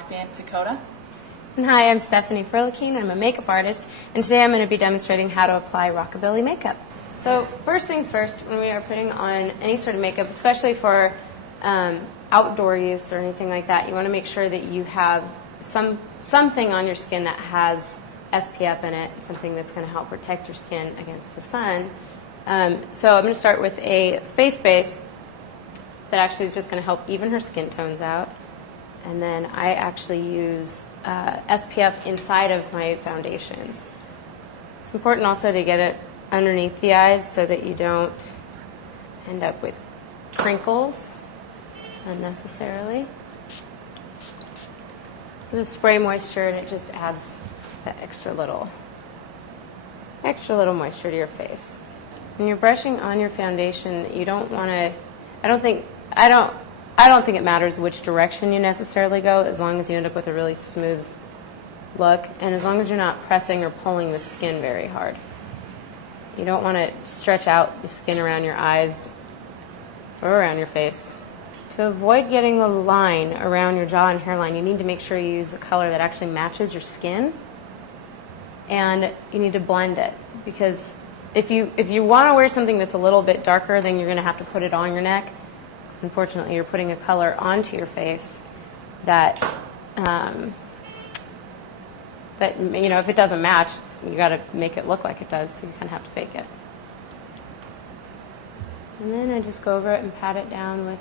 rock band Dakota. And hi, I'm Stephanie Furlikeen. I'm a makeup artist, and today I'm going to be demonstrating how to apply rockabilly makeup. So first things first, when we are putting on any sort of makeup, especially for outdoor use or anything like that, you want to make sure that you have something on your skin that has SPF in it, something that's going to help protect your skin against the sun. So I'm going to start with a face base that actually is just going to help even her skin tones out. And then I actually use SPF inside of my foundations. It's important also to get it underneath the eyes so that you don't end up with crinkles unnecessarily. There's a spray moisture, and it just adds that extra little moisture to your face. When you're brushing on your foundation, you don't want to. I don't think it matters which direction you necessarily go, as long as you end up with a really smooth look, and as long as you're not pressing or pulling the skin very hard. You don't want to stretch out the skin around your eyes or around your face. To avoid getting the line around your jaw and hairline, you need to make sure you use a color that actually matches your skin, and you need to blend it, because if you want to wear something that's a little bit darker, then you're going to have to put it on your neck. Because unfortunately, you're putting a color onto your face that if it doesn't match, you got to make it look like it does. So you kind of have to fake it. And then I just go over it and pat it down with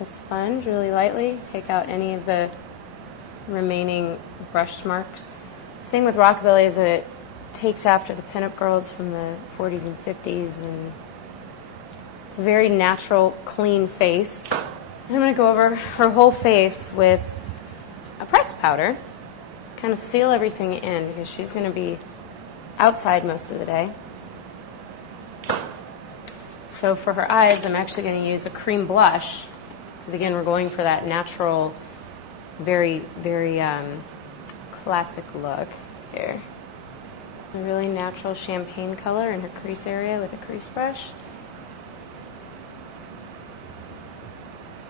a sponge really lightly. Take out any of the remaining brush marks. The thing with rockabilly is that it takes after the pinup girls from the 40s and 50s, and it's a very natural, clean face. And I'm going to go over her whole face with a pressed powder, kind of seal everything in, because she's going to be outside most of the day. So for her eyes, I'm actually going to use a cream blush, because again, we're going for that natural, very, very classic look here. A really natural champagne color in her crease area with a crease brush.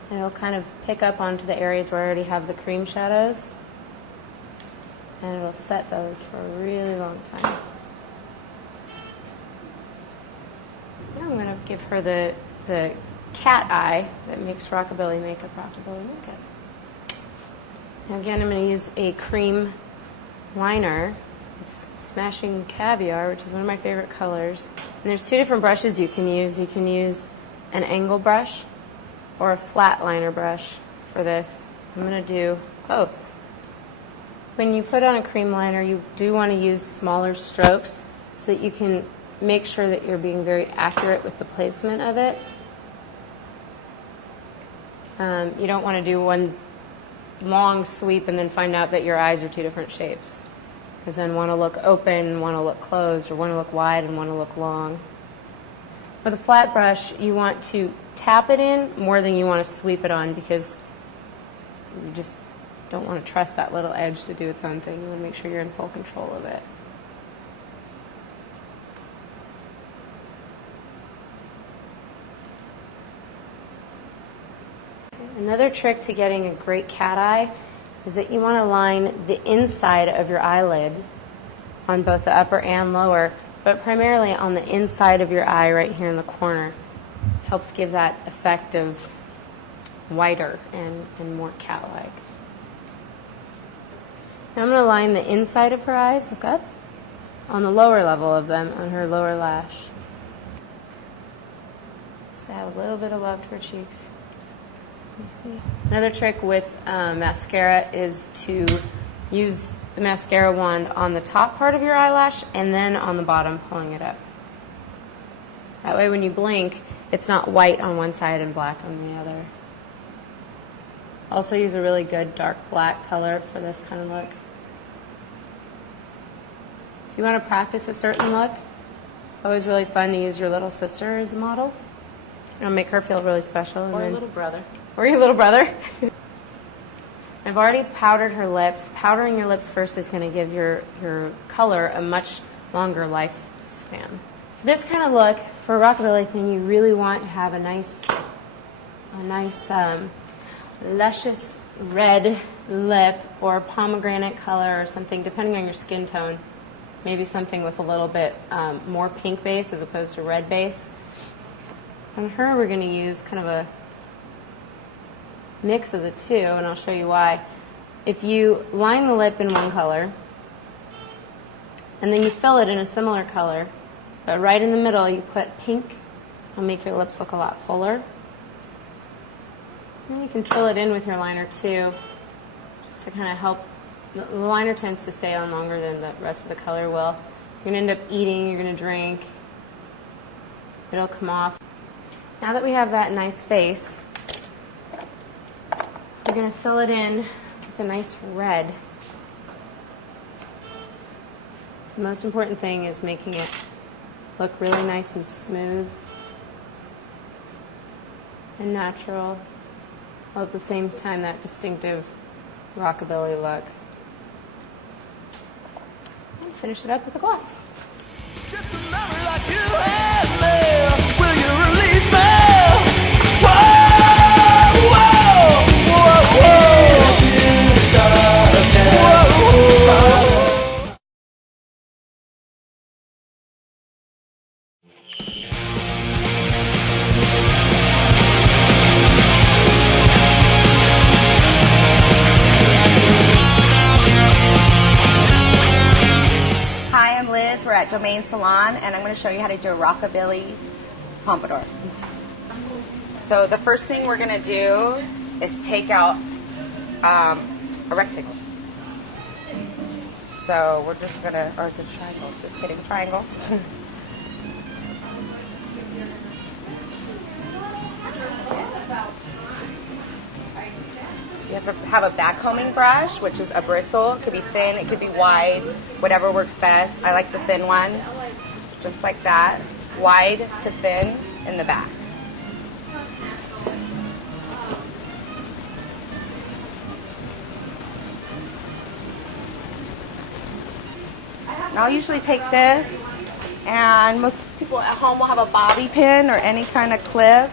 And it'll kind of pick up onto the areas where I already have the cream shadows, and it'll set those for a really long time. Now I'm going to give her the cat eye that makes rockabilly makeup rockabilly makeup. Now again, I'm going to use a cream liner. It's Smashing Caviar, which is one of my favorite colors. And there's two different brushes you can use. You can use an angle brush or a flat liner brush for this. I'm going to do both. When you put on a cream liner, you do want to use smaller strokes so that you can make sure that you're being very accurate with the placement of it. You don't want to do one long sweep and then find out that your eyes are two different shapes, because then one will look open, one will look closed, or one will look wide and one will look long. With a flat brush, you want to tap it in more than you want to sweep it on, because you just don't want to trust that little edge to do its own thing. You want to make sure you're in full control of it. Another trick to getting a great cat eye is that you want to line the inside of your eyelid on both the upper and lower, but primarily on the inside of your eye right here in the corner. It helps give that effect of whiter and more cat-like. Now I'm going to line the inside of her eyes, look up, on the lower level of them, on her lower lash. Just to add a little bit of love to her cheeks. See. Another trick with mascara is to use the mascara wand on the top part of your eyelash and then on the bottom, pulling it up. That way when you blink, it's not white on one side and black on the other. Also use a really good dark black color for this kind of look. If you want to practice a certain look, it's always really fun to use your little sister as a model. It'll make her feel really special. Or a little brother. Or your little brother. I've already powdered her lips. Powdering your lips first is going to give your color a much longer lifespan. This kind of look, for a rockabilly thing, you really want to have a nice luscious red lip or pomegranate color or something, depending on your skin tone. Maybe something with a little bit more pink base as opposed to red base. On her, we're going to use kind of a mix of the two, and I'll show you why. If you line the lip in one color, and then you fill it in a similar color, but right in the middle you put pink, it'll make your lips look a lot fuller. And you can fill it in with your liner too, just to kind of help. The liner tends to stay on longer than the rest of the color will. You're going to end up eating, you're going to drink, it'll come off. Now that we have that nice base, we're going to fill it in with a nice red. The most important thing is making it look really nice and smooth and natural, while at the same time that distinctive rockabilly look. And finish it up with a gloss. Just remember like you had me. Will you release me? Whoa, whoa, whoa, whoa. Into the darkness. Whoa. Hi, I'm Liz. We're at Domain Salon, and I'm going to show you how to do a rockabilly pompadour. So the first thing we're going to do is take out a rectangle. So we're just going to, or is it a triangle? Just kidding, triangle. You have to have a backcombing brush, which is a bristle. It could be thin, it could be wide, whatever works best. I like the thin one, just like that. Wide to thin in the back. And I'll usually take this, and most people at home will have a bobby pin or any kind of clip.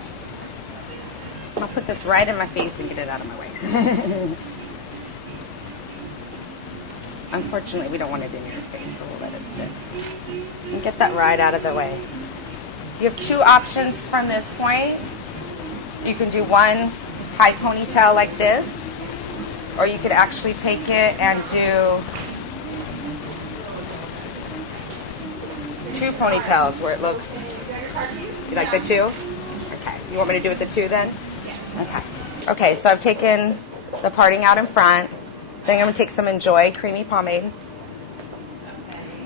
I'll put this right in my face and get it out of my way. Unfortunately, we don't want it in your face, so we'll let it sit. And get that right out of the way. You have two options from this point. You can do one high ponytail like this, or you could actually take it and do two ponytails where it looks, you like the two? Okay, you want me to do it the two then? Okay. Okay, so I've taken the parting out in front. Then I'm going to take some Enjoy creamy pomade.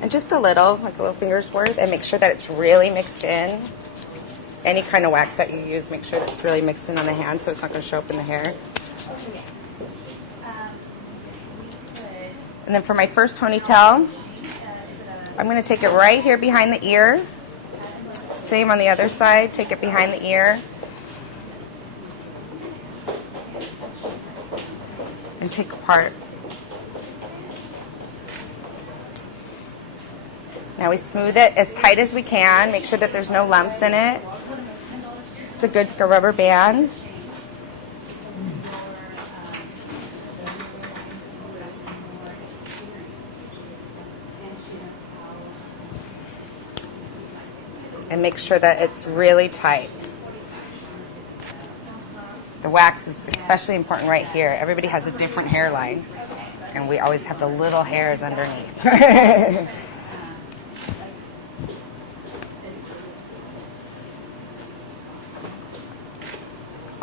And just a little, like a little finger's worth, and make sure that it's really mixed in. Any kind of wax that you use, make sure that it's really mixed in on the hand so it's not going to show up in the hair. And then for my first ponytail, I'm going to take it right here behind the ear. Same on the other side, take it behind the ear. And take apart. Now we smooth it as tight as we can. Make sure that there's no lumps in it. It's a good rubber band. And make sure that it's really tight. The wax is especially important right here. Everybody has a different hairline, and we always have the little hairs underneath.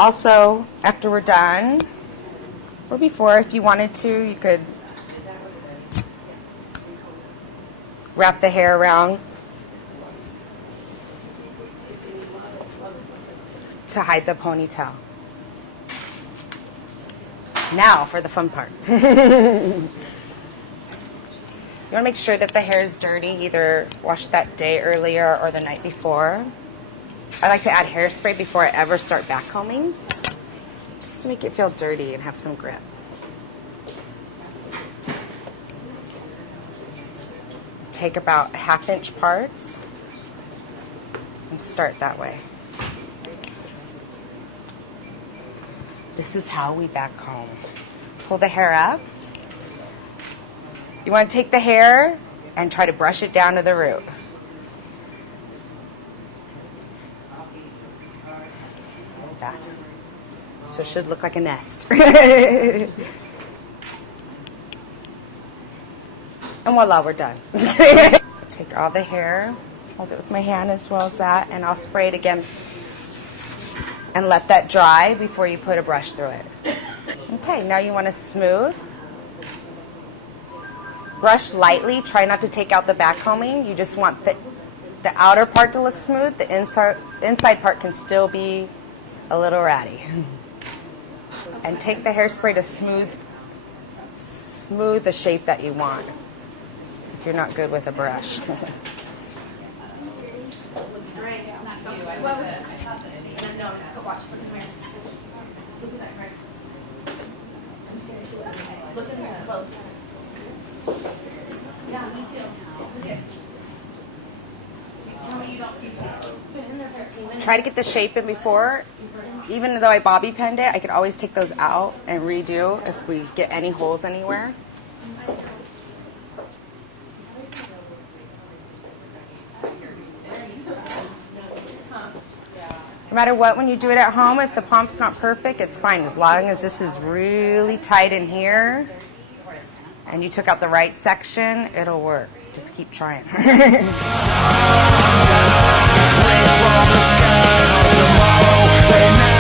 Also, after we're done, or before, if you wanted to, you could wrap the hair around to hide the ponytail. Now for the fun part. You want to make sure that the hair is dirty, either wash that day earlier or the night before. I like to add hairspray before I ever start backcombing, just to make it feel dirty and have some grip. Take about 1/2 inch parts and start that way. This is how we backcomb. pull the hair up. You want to take the hair and try to brush it down to the root. Like that. So it should look like a nest. And voila, we're done. Take all the hair, hold it with my hand as well as that, and I'll spray it again. And let that dry before you put a brush through it. Okay, now you want to smooth. Brush lightly. Try not to take out the back combing. You just want the outer part to look smooth. The inside part can still be a little ratty. And take the hairspray to smooth the shape that you want. If you're not good with a brush. Try to get the shape in before. Even though I bobby pinned it, I could always take those out and redo if we get any holes anywhere. No matter what, when you do it at home, if the pomp's not perfect, it's fine. As long as this is really tight in here and you took out the right section, it'll work. Just keep trying. Tomorrow, they